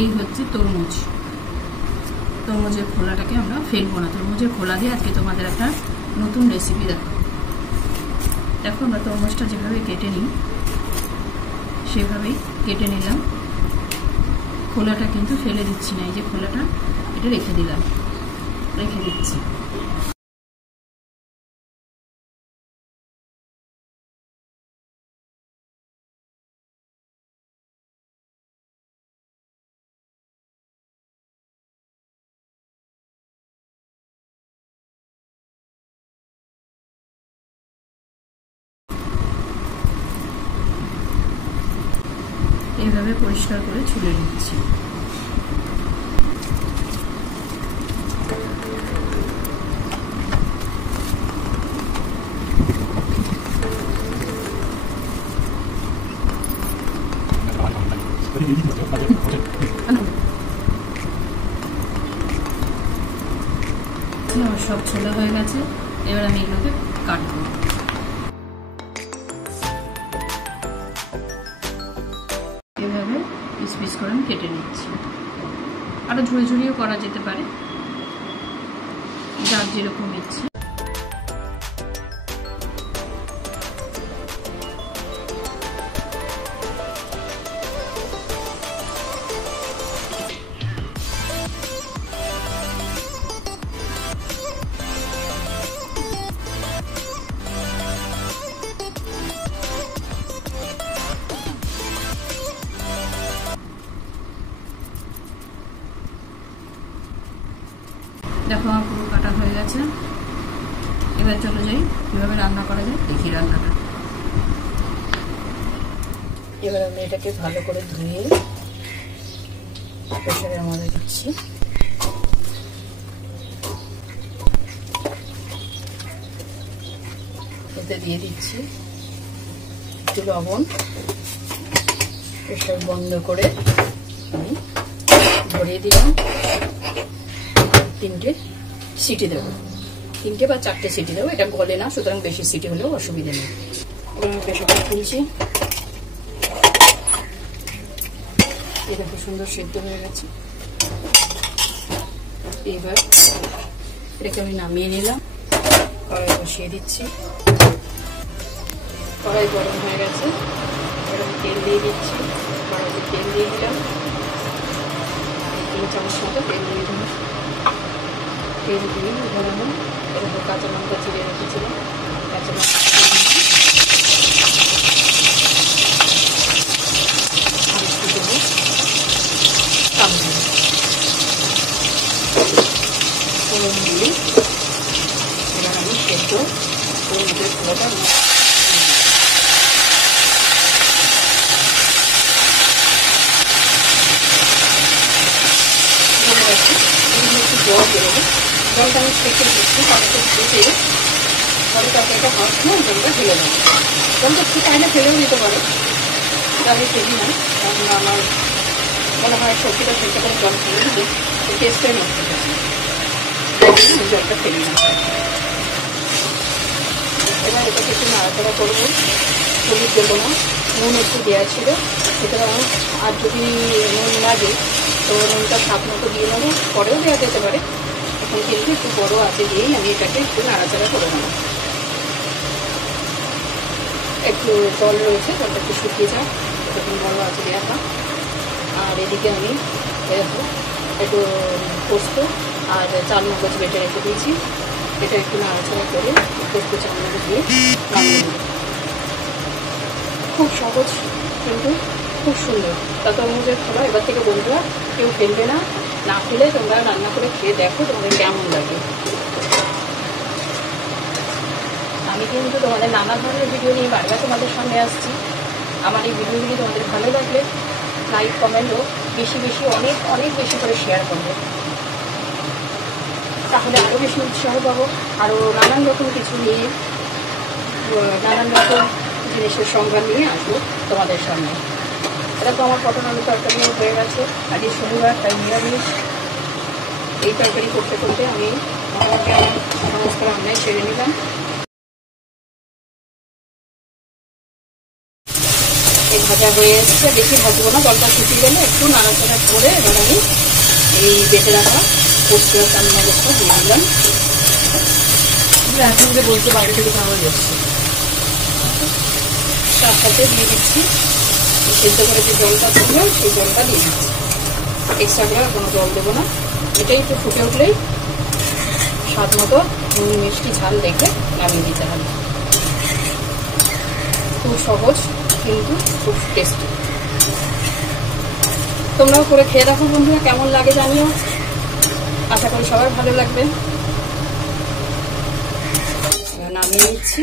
এই হচ্ছে তরমুজ। তরমুজের খোলাটাকে আমরা ফেলবো না, তরমুজের খোলা দিয়ে আজকে তোমাদের একটা নতুন রেসিপি দেখো। দেখো আমরা তরমুজটা যেভাবে কেটে নিই সেভাবেই কেটে নিলাম, খোলাটা কিন্তু ফেলে দিচ্ছি না, এই যে খোলাটা এটা রেখে দিলাম, রেখে দিচ্ছি। এইভাবে পরিষ্কার করে ছুলে নিচ্ছি। আমার সব ছোলা হয়ে গেছে, এবার আমি এগুলোকে কাটবো। এভাবে পিস পিস করে আমি কেটে নিচ্ছি। আরো ঝুড়ি ঝুড়িও করা যেতে পারে, যার যেরকম ইচ্ছে। দেখো আমার পুরো কাটা হয়ে গেছে। এবার চলে যাই কিভাবে রান্না করা যায়, দেখি রান্নাটা। এবার আমি এটাকে ভালো করে ধুয়ে প্রেসারের মধ্যে দিচ্ছি। এতে দিয়ে দিচ্ছি একটু লবণ। প্রেসার বন্ধ করে আমি ধরিয়ে দিলাম। 3টে সিটি দেবো, 3টে বা 4টে সিটি দেবো, এটা গলে না, সুতরাং বেশি সিটি হলেও অসুবিধা নেই। এবার আমি প্রেসারটা খুলছি। এটা খুব সুন্দর সিদ্ধ হয়ে গেছে। এবার এটাকে আমি নামিয়ে নিলাম, কড়াই বসিয়ে দিচ্ছি। কড়াই গরম হয়ে গেছে, এবার আমি তেল দিয়ে দিচ্ছি। কড়াইতে তেল দিয়ে দিলাম, 3 চামচ মতো তেল দিয়ে দিলাম। তেল দিয়ে গরম, এরকম কাঁচা লঙ্কা চিড়ে রেখেছিলাম, কাঁচা লঙ্কা ফোড়ন দিয়ে এবার আমি সেদ্ধ তরমুজের খোলাটা জল বেরোবে, জলটা আমি সেঁকে দিচ্ছি। কড়াইতে ফুটে পরে তরকারিটা হওয়ার সময় জলটা ফেলে দেবো। জলটা একটু চাইলে ফেলেও দিতে পারো, আমি ফেলি না, কারণ আমার মনে হয় সবজিটা সেদ্ধ করে জল ফেলে দিলে টেস্টটাই নষ্ট হচ্ছে, জলটা ফেলি না। এবার এটাকে একটু নাড়াচাড়া করবো, হলুদ দেবো না, নুন একটু দেওয়া ছিল, সুতরাং আর যদি নুন লাগে তো নুনটা স্বাদ মতো দিয়ে নেবো, পরেও দেওয়া যেতে পারে। এখন কিন্তু একটু বড় আছে দিয়েই আমি এটাকে একটু নাড়াচাড়া করে নেবো। একটু জল রয়েছে, জলটা একটু শুকিয়ে যাক, তখন বড় আছে দেওয়া থাক। আর এদিকে আমি একটু পোস্ত আর চাল মগজ বেটে রেখে দিয়েছি, এটা একটু নাড়াচাড়া করে পোস্ত চাল মগজ দিয়ে নামিয়ে দেবো। খুব সহজ কিন্তু খুব সুন্দর। তা তরমুজের খোলা এবার থেকে বন্ধুরা কেউ ফেলবে না, না ফেলে তোমরা রান্না করে খেয়ে দেখো তোমাদের কেমন লাগে। আমি কিন্তু তোমাদের নানা ধরনের ভিডিও নিয়ে বারবার তোমাদের সামনে আসছি। আমার এই ভিডিওগুলি তোমাদের ভালো লাগলে লাইক কমেন্টও বেশি বেশি অনেক অনেক বেশি করে শেয়ার করবো, তাহলে আরও বেশি উৎসাহ পাবো। আরও নানান রকম কিছু নিয়ে, নানান রকম জিনিসের সংজ্ঞা নিয়ে আসবো তোমাদের সামনে। এটা তো আমার পটল আলু তরকারিও হয়ে গেছে, আজকে শনিবার তাই নিরামিষ। এই তরকারি করতে করতে আমি মোটামুটি আমার সমস্ত রান্নায় ছেড়ে নিলাম। এই ভাজা হয়ে এসছে, বেশি ভাজবো না, জলটা শুকিয়ে গেলে একটু নাড়াচাড়া করে এবার আমি এই বেটে রাখা পোস্ত কান্না গোস্ত দিয়ে দিলাম। এখন যে বলতে বাইরে থেকে খাওয়া যাচ্ছে, তার সাথে দিয়ে দিচ্ছি সেদ্ধ করে যে জলটা ছিল সেই জলটা দিয়ে দিচ্ছি, এক্সট্রা করে কোনো জল দেবো না। এটাই একটু ফুটে উঠলেই স্বাদ মতো নুন মিষ্টি ঝাল দেখে নামিয়ে দিতে হবে। খুব সহজ কিন্তু খুব টেস্টি। তোমরাও করে খেয়ে দেখো বন্ধুরা, কেমন লাগে জানিও। আশা করি সবার ভালো লাগবে। নামিয়ে নিচ্ছি।